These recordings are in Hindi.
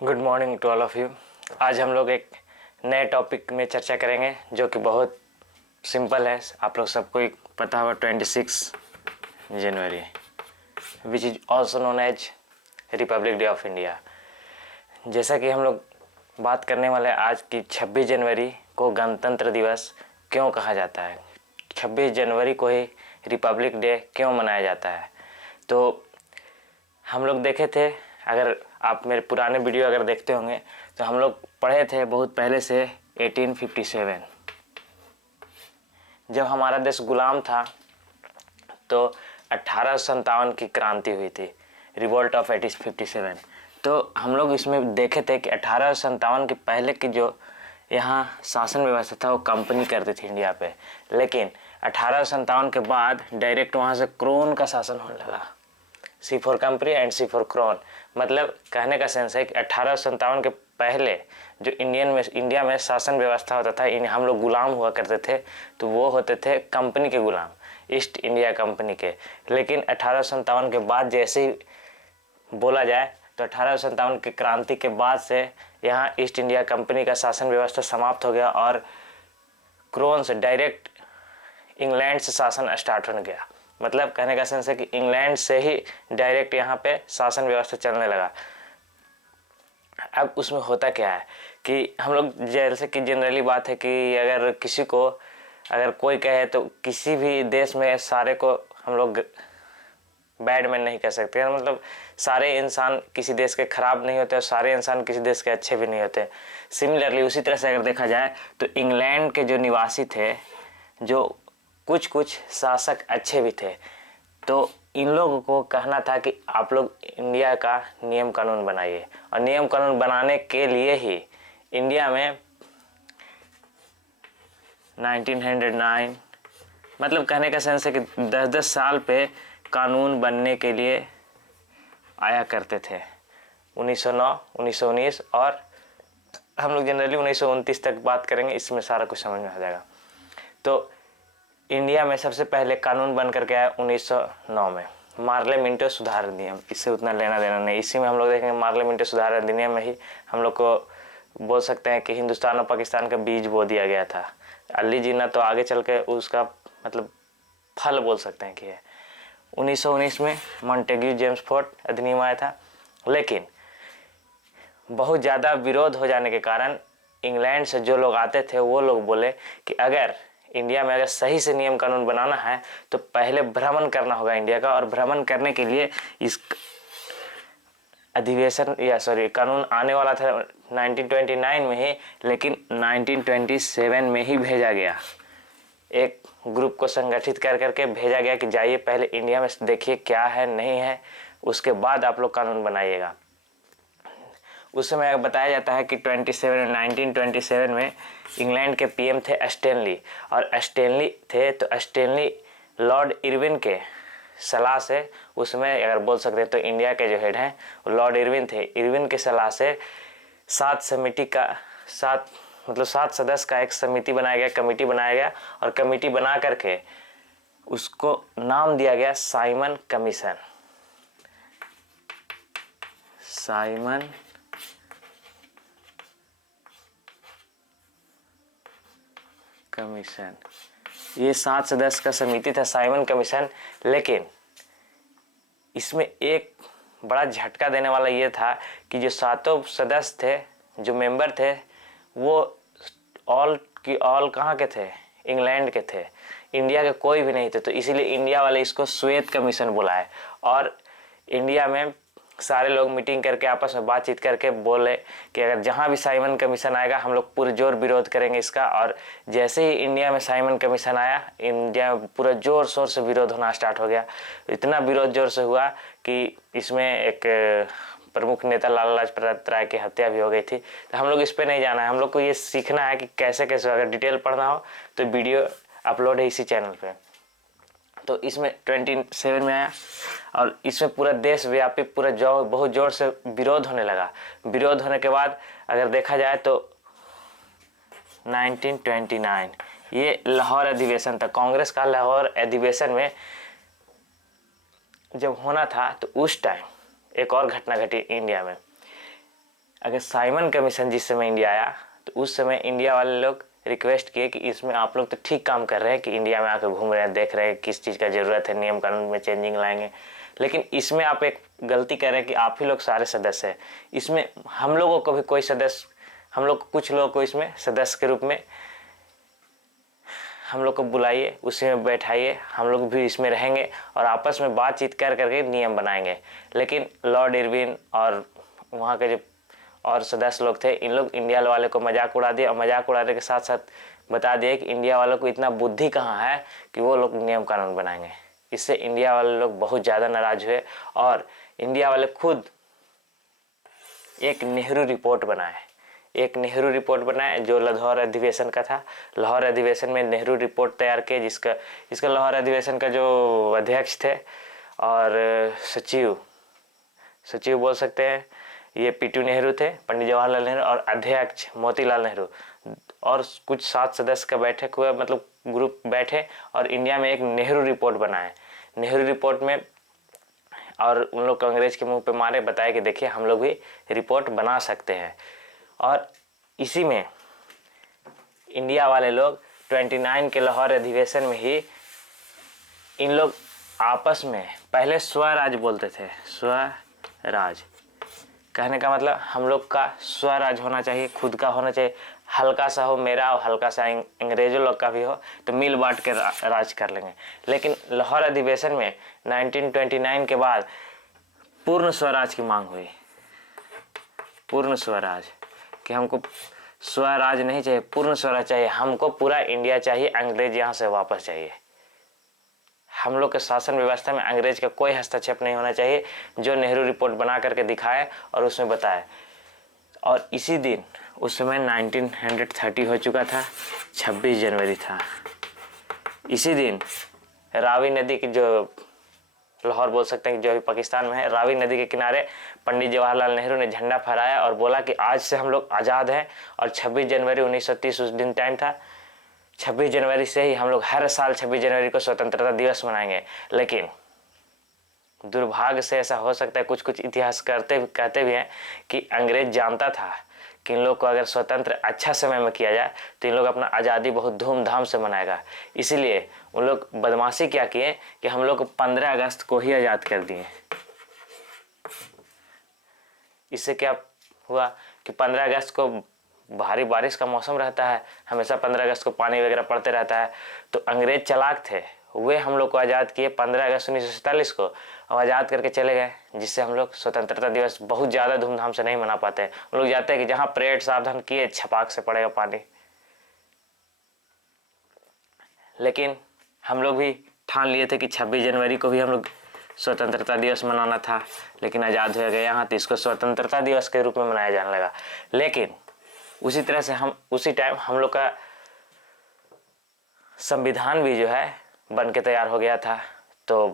Good morning to all of you. आज हम लोग एक नए टॉपिक में चर्चा करेंगे जो कि बहुत सिंपल है। आप लोग सबको ही पता होगा 26 January which is also known as republic day of India. जैसा कि हम लोग बात करने वाले आज की 26 जनवरी को गणतंत्र दिवस क्यों कहा जाता है, 26 जनवरी को ही रिपब्लिक डे क्यों मनाया जाता है। तो हम लोग देखे थे, अगर आप मेरे पुराने वीडियो अगर देखते होंगे तो हम लोग पढ़े थे बहुत पहले से 1857 जब हमारा देश गुलाम था तो 1857 की क्रांति हुई थी, रिवोल्ट ऑफ 1857। तो हम लोग इसमें देखे थे कि 1857 के पहले की जो यहाँ शासन व्यवस्था था वो कंपनी करती थी इंडिया पे, लेकिन 1857 के बाद डायरेक्ट वहाँ से क्रोन का शासन होने लगा। C for company and C for crown, मतलब कहने का सेंस है कि 1857 के पहले जो इंडिया में शासन व्यवस्था होता था, हम लोग गुलाम हुआ करते थे, तो वो होते थे कंपनी के गुलाम, ईस्ट इंडिया कंपनी के। लेकिन 1857 के बाद जैसे ही बोला जाए तो 1857 की क्रांति के बाद से यहाँ ईस्ट इंडिया कंपनी का शासन व्यवस्था समाप्त हो गया और क्रोन से डायरेक्ट इंग्लैंड से शासन स्टार्ट होने गया। मतलब कहने का सेंस है कि इंग्लैंड से ही डायरेक्ट यहाँ पे शासन व्यवस्था चलने लगा। अब उसमें होता क्या है कि हम लोग जैसे कि जनरली बात है कि अगर किसी को अगर कोई कहे तो किसी भी देश में सारे को हम लोग बैड मैन नहीं कह सकते हैं, मतलब सारे इंसान किसी देश के खराब नहीं होते और सारे इंसान किसी देश के अच्छे भी नहीं होते। सिमिलरली उसी तरह से अगर देखा जाए तो इंग्लैंड के जो निवासी थे, जो कुछ कुछ शासक अच्छे भी थे, तो इन लोगों को कहना था कि आप लोग इंडिया का नियम कानून बनाइए। और नियम कानून बनाने के लिए ही इंडिया में 1909 मतलब कहने का सेंस है कि 10-10 साल पे कानून बनने के लिए आया करते थे। 1909, 1919 और हम लोग जनरली 1929 तक बात करेंगे, इसमें सारा कुछ समझ में आ जाएगा। तो इंडिया में सबसे पहले कानून बन करके आया 1909 में, मार्ले मिंटो सुधार अधिनियम। इससे उतना लेना देना नहीं, इसी में हम लोग देखेंगे मार्ले मिंटो सुधार अधिनियम में ही हम लोग को बोल सकते हैं कि हिंदुस्तान और पाकिस्तान का बीज बो दिया गया था। अली जिन्ना तो आगे चल के उसका मतलब फल बोल सकते हैं कि है। 1919 में मॉन्टेग्यू जेम्सफोर्ड अधिनियम आया था, लेकिन बहुत ज़्यादा विरोध हो जाने के कारण इंग्लैंड से जो लोग आते थे वो लोग बोले कि अगर इंडिया में अगर सही से नियम कानून बनाना है तो पहले भ्रमण करना होगा इंडिया का, और भ्रमण करने के लिए इस अधिवेशन कानून आने वाला था 1929 में ही, लेकिन 1927 में ही भेजा गया। एक ग्रुप को संगठित कर करके भेजा गया कि जाइए पहले इंडिया में देखिए क्या है नहीं है, उसके बाद आप लोग कानून बनाइएगा। उस समय बताया जाता है कि 1927 में इंग्लैंड के पीएम थे स्टैनली, और स्टैनली थे तो स्टैनली लॉर्ड इरविन के सलाह से, उसमें अगर बोल सकते हैं तो इंडिया के जो हेड हैं लॉर्ड इरविन थे। इरविन की सलाह से 7 सदस्य का एक समिति बनाया गया, कमेटी बनाया गया, और कमेटी बना करके उसको नाम दिया गया साइमन कमीशन। साइमन कमीशन, ये 7 सदस्य का समिति था साइमन कमीशन। लेकिन इसमें एक बड़ा झटका देने वाला ये था कि जो 7 सदस्य थे, जो मेंबर थे, वो ऑल कहाँ के थे? इंग्लैंड के थे, इंडिया के कोई भी नहीं थे। तो इसीलिए इंडिया वाले इसको श्वेत कमीशन बुलाए, और इंडिया में सारे लोग मीटिंग करके आपस में बातचीत करके बोले कि अगर जहाँ भी साइमन कमीशन आएगा हम लोग पुरजोर विरोध करेंगे इसका। और जैसे ही इंडिया में साइमन कमीशन आया, इंडिया में पूरा जोर शोर से विरोध होना स्टार्ट हो गया। इतना विरोध जोर से हुआ कि इसमें एक प्रमुख नेता लाला लाजपत राय की हत्या भी हो गई थी। तो हम लोग इस पर नहीं जाना है, हम लोग को ये सीखना है कि कैसे कैसे, अगर डिटेल पढ़ना हो तो वीडियो अपलोड है इसी चैनल पे। तो इसमें 27 में आया और इसमें पूरा देश व्यापी बहुत जोर से विरोध होने लगा। विरोध होने के बाद अगर देखा जाए तो 1929 ये लाहौर अधिवेशन था, कांग्रेस का लाहौर अधिवेशन में जब होना था तो उस टाइम एक और घटना घटी इंडिया में। अगर साइमन कमीशन जिस समय इंडिया आया तो उस समय इंडिया वाले लोग रिक्वेस्ट किए कि इसमें आप लोग तो ठीक काम कर रहे हैं कि इंडिया में आकर घूम रहे हैं, देख रहे हैं किस चीज़ का ज़रूरत है, नियम कानून में चेंजिंग लाएंगे, लेकिन इसमें आप एक गलती कर रहे हैं कि आप ही लोग सारे सदस्य हैं। इसमें हम लोगों को भी कोई सदस्य, हम लोग कुछ लोगों को इसमें सदस्य के रूप में हम लोग को बुलाइए, उसी में बैठाइए, हम लोग भी इसमें रहेंगे और आपस में बातचीत कर करके नियम बनाएंगे। लेकिन लॉर्ड इरविन और वहाँ के जो और सदस्य लोग थे, इन लोग इंडिया वाले को मजाक उड़ा दिया और मजाक उड़ाने के साथ साथ बता दिया कि इंडिया वालों को इतना बुद्धि कहाँ है कि वो लोग नियम कानून बनाएंगे। इससे इंडिया वाले लोग बहुत ज़्यादा नाराज हुए और इंडिया वाले खुद एक नेहरू रिपोर्ट बनाए, जो लाहौर अधिवेशन का था। लाहौर अधिवेशन में नेहरू रिपोर्ट तैयार किए, इसका लाहौर अधिवेशन का जो अध्यक्ष थे और सचिव बोल सकते हैं, ये पीटू नेहरू थे, पंडित जवाहरलाल नेहरू, और अध्यक्ष मोतीलाल नेहरू और कुछ 7 सदस्य का बैठक हुआ, मतलब ग्रुप बैठे और इंडिया में एक नेहरू रिपोर्ट बनाए। नेहरू रिपोर्ट में और उन लोग को अंग्रेज के मुंह पे मारे, बताया कि देखिए हम लोग भी रिपोर्ट बना सकते हैं। और इसी में इंडिया वाले लोग 29 के लाहौर अधिवेशन में ही इन लोग आपस में पहले स्वराज बोलते थे। स्वराज कहने का मतलब हम लोग का स्वराज होना चाहिए, खुद का होना चाहिए, हल्का सा हो मेरा और हल्का सा अंग्रेजों लोग का भी हो, तो मिल बांट के राज कर लेंगे। लेकिन लाहौर अधिवेशन में 1929 के बाद पूर्ण स्वराज की मांग हुई, पूर्ण स्वराज, कि हमको स्वराज नहीं चाहिए, पूर्ण स्वराज चाहिए, हमको पूरा इंडिया चाहिए, अंग्रेज यहाँ से वापस चाहिए। हम लोग के शासन व्यवस्था में अंग्रेज का कोई हस्तक्षेप नहीं होना चाहिए, जो नेहरू रिपोर्ट बना करके दिखाए और उसमें बताए। और इसी दिन, उस समय 1930 हो चुका था, 26 जनवरी था। इसी दिन रावी नदी की, जो लाहौर बोल सकते हैं कि जो अभी पाकिस्तान में है, रावी नदी के किनारे पंडित जवाहरलाल नेहरू ने झंडा फहराया और बोला कि आज से हम लोग आज़ाद हैं। और 26 जनवरी 1930 उस दिन टाइम था। 26 जनवरी से ही हम लोग हर साल 26 जनवरी को स्वतंत्रता दिवस मनाएंगे। लेकिन दुर्भाग्य से ऐसा हो सकता है, कुछ कुछ इतिहास कहते भी हैं कि अंग्रेज जानता था कि इन लोग को अगर स्वतंत्र अच्छा समय में किया जाए तो इन लोग अपना आज़ादी बहुत धूमधाम से मनाएगा। इसीलिए उन लोग बदमाशी क्या किए कि हम लोग को 15 अगस्त को ही आज़ाद कर दिए। इससे क्या हुआ कि 15 अगस्त को भारी बारिश का मौसम रहता है, हमेशा 15 अगस्त को पानी वगैरह पड़ते रहता है, तो अंग्रेज चालाक थे, वे हम लोग को आज़ाद किए 15 अगस्त 1947 को और आज़ाद करके चले गए। जिससे हम लोग स्वतंत्रता दिवस बहुत ज़्यादा धूमधाम से नहीं मना पाते हैं। उन लोग जाते हैं कि जहाँ परेड सावधान किए, छपाक से पड़ेगा पानी। लेकिन हम लोग भी ठान लिए थे कि 26 जनवरी को भी हम लोग स्वतंत्रता दिवस मनाना था, लेकिन आज़ाद हो गए यहाँ, तो इसको स्वतंत्रता दिवस के रूप में मनाया जाने लगा। लेकिन उसी तरह से उसी टाइम हम लोग का संविधान भी जो है बन के तैयार हो गया था। तो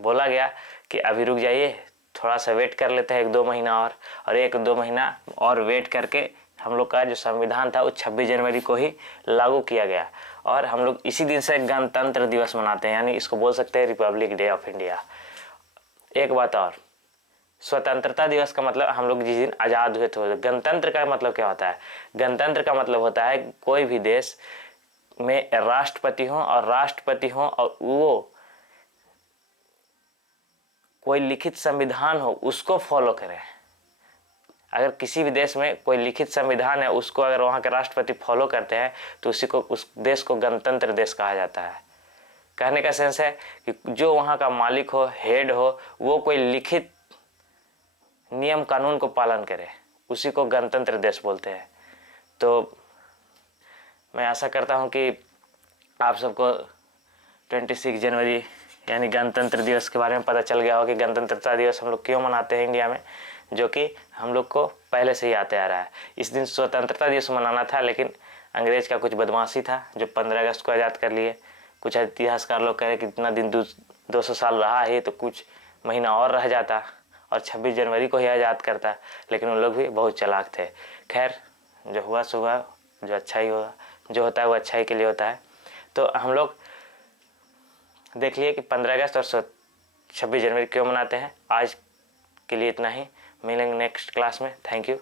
बोला गया कि अभी रुक जाइए, थोड़ा सा वेट कर लेते हैं 1-2 महीना और 1-2 महीना और वेट करके हम लोग का जो संविधान था वो 26 जनवरी को ही लागू किया गया। और हम लोग इसी दिन से गणतंत्र दिवस मनाते हैं, यानी इसको बोल सकते हैं रिपब्लिक डे ऑफ इंडिया। एक बात और, स्वतंत्रता दिवस का मतलब हम लोग जिस दिन आज़ाद हुए थे। गणतंत्र का मतलब क्या होता है? गणतंत्र का मतलब होता है कोई भी देश में राष्ट्रपति हो और वो कोई लिखित संविधान हो उसको फॉलो करें। अगर किसी भी देश में कोई लिखित संविधान है, उसको अगर वहाँ के राष्ट्रपति फॉलो करते हैं तो उस देश को गणतंत्र देश कहा जाता है। कहने का सेंस है कि जो वहाँ का मालिक हो, हेड हो, वो कोई लिखित नियम कानून को पालन करे, उसी को गणतंत्र देश बोलते हैं। तो मैं आशा करता हूँ कि आप सबको 26 जनवरी यानी गणतंत्र दिवस के बारे में पता चल गया हो कि गणतंत्रता दिवस हम लोग क्यों मनाते हैं इंडिया में, जो कि हम लोग को पहले से ही आते आ रहा है। इस दिन स्वतंत्रता दिवस मनाना था, लेकिन अंग्रेज का कुछ बदमाशी था जो 15 अगस्त को आज़ाद कर लिए। कुछ इतिहासकार लोग कह रहे कि इतना दिन 200 साल रहा है तो कुछ महीना और रह जाता और 26 जनवरी को ही आज़ाद करता, लेकिन उन लोग भी बहुत चालाक थे। खैर, जो हुआ सो हुआ, जो अच्छा ही होगा, जो होता है वो अच्छाई के लिए होता है। तो हम लोग देख लिए कि 15 अगस्त और 26 जनवरी क्यों मनाते हैं। आज के लिए इतना ही, मिलेंगे नेक्स्ट क्लास में। Thank you.